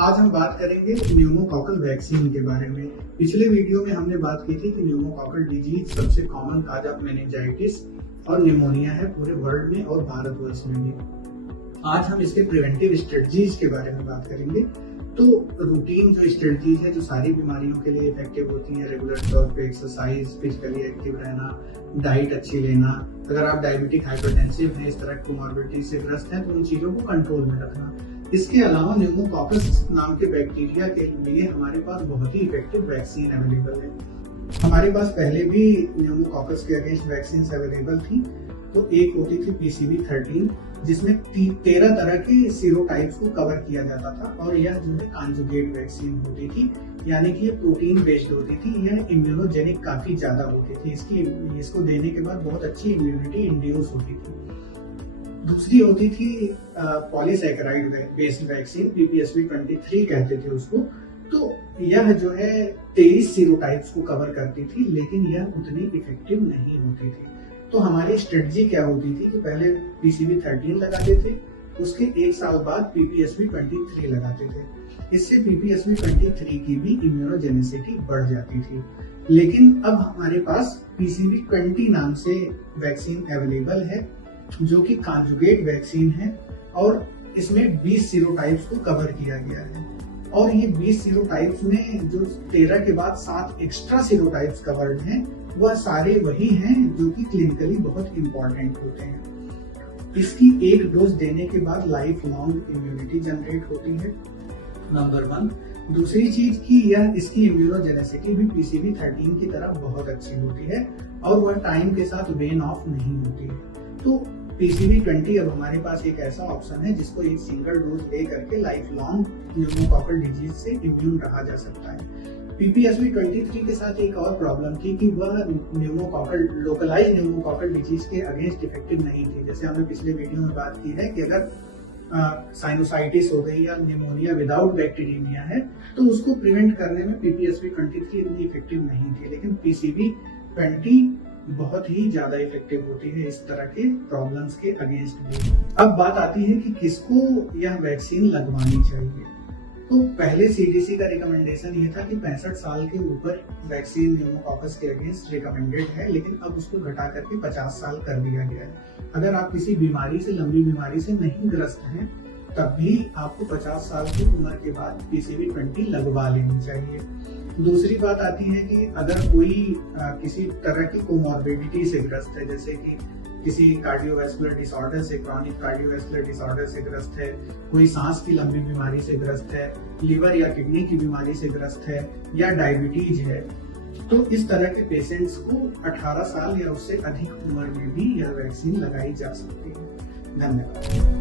आज हम बात करेंगे न्यूमोकॉकल वैक्सीन के बारे में। पिछले वीडियो में हमने बात की थी कि न्यूमोकॉकल डिजीज सबसे कॉमन काज ऑफ मेनिंजाइटिस और निमोनिया है पूरे वर्ल्ड में और भारतवर्ष में भी। आज हम इसके प्रिवेंटिव स्ट्रेटजीज के बारे में बात करेंगे। तो रूटीन जो स्ट्रेटजीज है जो सारी बीमारियों के लिए इफेक्टिव होती है, रेगुलर तौर पे एक्सरसाइज, फिजिकली एक्टिव रहना, डाइट अच्छी लेना, अगर आप डायबिटिक हाइपरटेंसिव हैं, इस तरह की कोमॉर्बिडिटी से ग्रस्त हैं तो उन चीजों को कंट्रोल में रखना। इसके अलावा न्यूमोकॉकस नाम के बैक्टीरिया के लिए हमारे पास बहुत ही इफेक्टिव वैक्सीन अवेलेबल है। हमारे पास पहले भी न्यूमोकॉकस के अगेंस्ट वैक्सीन अवेलेबल थी। तो एक होती थी PCV13 जिसमें 13 तरह के सीरोटाइप्स को कवर किया जाता था और यह जो है कॉन्जुगेट वैक्सीन होती थी, यानी कि ये प्रोटीन बेस्ड होती थी। यह इम्यूनोजेनिक काफी ज्यादा होती थी। इसको देने के बाद बहुत अच्छी इम्यूनिटी इंड्यूस होती थी। दूसरी होती थी पॉलीसैकेराइड बेस्ड वैक्सीन, PPSV23 कहते थे उसको। तो यह जो है 23 सीरोटाइप्स को कवर करती थी, लेकिन यह उतनी इफेक्टिव नहीं होती थी। तो हमारी स्ट्रेटजी क्या होती थी कि पहले PCV13 लगाते थे, उसके एक साल बाद PPSV23 लगाते थे। इससे PPSV23 की भी इम्यूनोजेनिसिटी बढ़ जाती थी। लेकिन अब हमारे पास PCV20 नाम से वैक्सीन अवेलेबल है जो कि कॉन्जुगेट वैक्सीन है और इसमें 20 सीरोटाइप्स को कवर किया गया है। और ये 20 सीरोटाइप्स में जो 13 के बाद 7 एक्स्ट्रा सीरोटाइप्स कवर्ड हैं, वह सारे वही हैं जो कि क्लिनिकली बहुत इंपॉर्टेंट होते हैं। इसकी एक डोज देने के बाद लाइफ लॉन्ग इम्यूनिटी जनरेट होती है, नंबर 1। दूसरी चीज की यह इसकी इम्यूनोजेनेसिटी भी PCV13 की तरह बहुत अच्छी होती है और वह टाइम के साथ वेन ऑफ नहीं होती है। तो PCV20 अब हमारे पास एक ऐसा ऑप्शन है जिसको एक सिंगल डोज दे करके लाइफ लॉन्ग न्यूमोकॉकल डिजीज से इम्यून रहा जा सकता है। PPSV23 के साथ एक और प्रॉब्लम थी कि वह लोकलाइज न्यूमोकॉकल डिजीज के अगेंस्ट इफेक्टिव नहीं थी। जैसे हमने पिछले वीडियो में बात की है कि अगर साइनोसाइटिस हो गई या निमोनिया विदाउट बैक्टीरियमिया है तो उसको प्रिवेंट करने में PPSV23 इतनी इफेक्टिव नहीं थी, लेकिन PCV20 बहुत ही ज्यादा इफेक्टिव होती है इस तरह के प्रॉब्लम्स के अगेंस्ट भी। अब बात आती है कि किसको यह वैक्सीन लगवानी चाहिए। तो पहले CDC का रिकमेंडेशन ये था कि 65 साल के ऊपर वैक्सीन न्यूमोकॉकस के अगेंस्ट रिकमेंडेड है, लेकिन अब उसको घटा करके 50 साल कर दिया गया है। अगर आप किसी बीमारी से, लंबी बीमारी से नहीं ग्रस्त हैं, तब भी आपको 50 साल की उम्र के बाद PCV20 लगवा लेनी चाहिए। दूसरी बात आती है कि अगर कोई किसी तरह की कोमॉर्बिडिटी से ग्रस्त है, जैसे कि किसी कार्डियोवैस्कुलर डिसऑर्डर से, क्रॉनिक कार्डियोवैस्कुलर डिसऑर्डर से ग्रस्त है, कोई सांस की लंबी बीमारी से ग्रस्त है, लीवर या किडनी की बीमारी से ग्रस्त है या डायबिटीज है, तो इस तरह के पेशेंट्स को 18 साल या उससे अधिक उम्र में भी यह वैक्सीन लगाई जा सकती है। धन्यवाद।